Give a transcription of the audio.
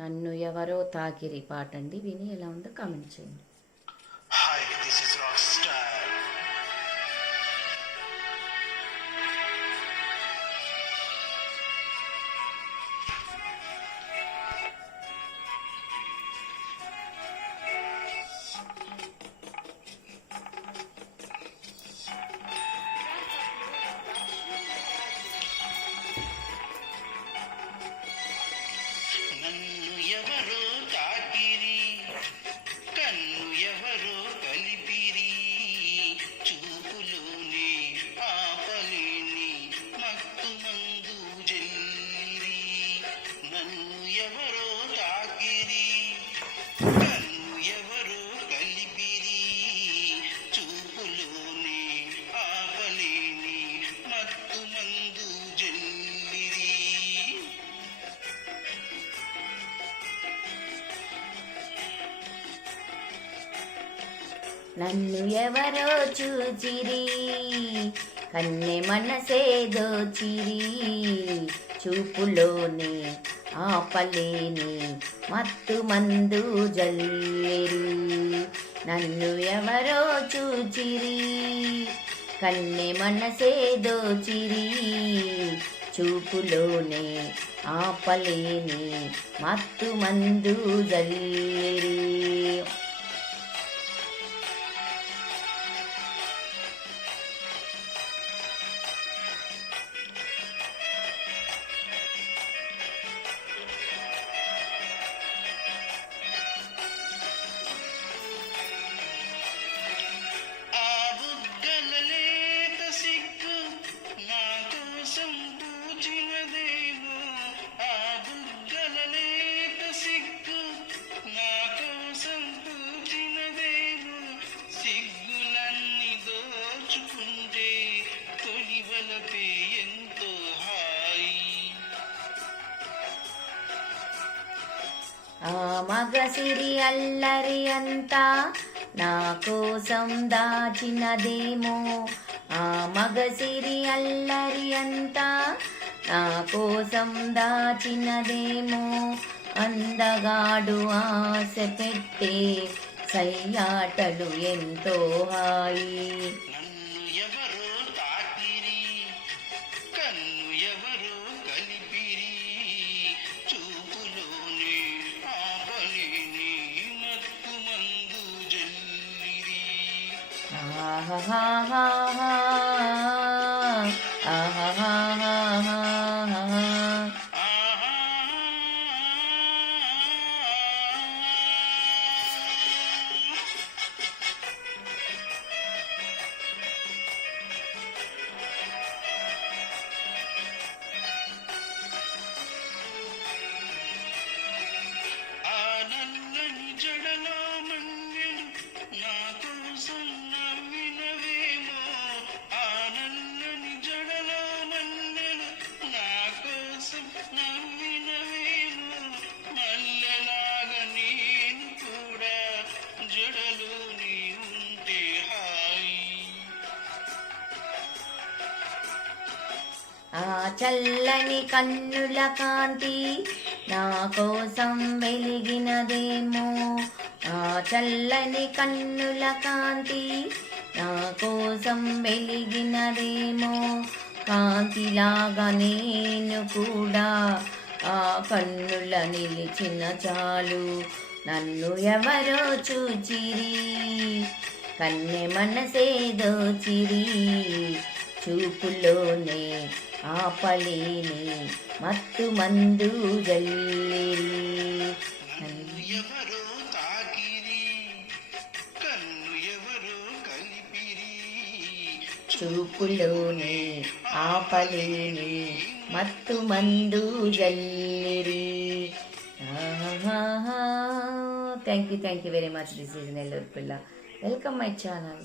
నన్ను ఎవరో తాకిరి పాట అండి. విని ఎలా ఉందో కామెంట్ చేయండి. Hi, this is Rockstar. నన్ను ఎవరో తాకిరి కన్ను ఎవరో కలిపిరి చూపులోనే ఆపలేని మత్తు మందు జల్లిరి నన్ను ఎవరో తాకిరి కన్ను ఎవరో కలిపిరి చూపులోనే ఆపలేని మత్తు మందు జల్లిరి నన్ను ఎవరో చూచిరి కన్నె మనసే దోచిరి చూపులోనే ఆపలేని మత్తు మందు జల్లిరి నన్ను ఎవరో చూచిరి కన్నె మనసే దోచిరి చూపులోనే ఆపలేని మత్తు మందు జల్లిరి. ఆ బుగ్గల లేత సిగ్గు నా కోసం పూచినదేమో ఆ బుగ్గల లేత సిగ్గు నా కోసం పూచినదేమో సిగ్గులన్నీ దోచుకుంటే తొలివలపే ఎంతో హాయి ఆ మగసిరి అల్లరి అంతా నా కోసం దాచినదేమో ఆ మగసిరి అల్లరి అంతా నా కోసం దాచినదేమో అందగాడు ఆశ పెట్టే సయ్యాటలు ఎంతో హాయి. నన్ను ఎవరో తాకిరి కన్ను ఎవరో కలిపిరి చూపులోనే ఆపలేని మత్తు మందు జల్లిరి ఆహాహాహా, ఆహాహాహా. ఆహా ఆ నల్లని జడలో మన్నెలు నా కోసం నవ్వినవేమో ఆ నల్లని జడలో మన్నెలు నా కోసం నవ్వినవేమో మల్లెలాగా నేను కూడా జడలో నీ ఉంటే హాయి ఆ చల్లని కన్నుల కాంతి నా కోసం వెలిగినదేమో ఆ చల్లని కన్నుల కాంతి నా కోసం వెలిగినదేమో కాంతిలాగా నేను కూడా ఆ కన్నుల నిలిచిన చాలు నన్ను ఎవరో చూచిరి కన్నె మనసే దోచిరి చూపులోనే ఆపలేని మత్తు మందు జల్లిరి నన్ను ఎవరో తాకిరి కన్ను ఎవరో కలిపిరి చూపులోనే ఆపలేని మత్తు మందు జల్లిరి. Thank you very much. This is Nellore పిల్ల. Welcome my channel.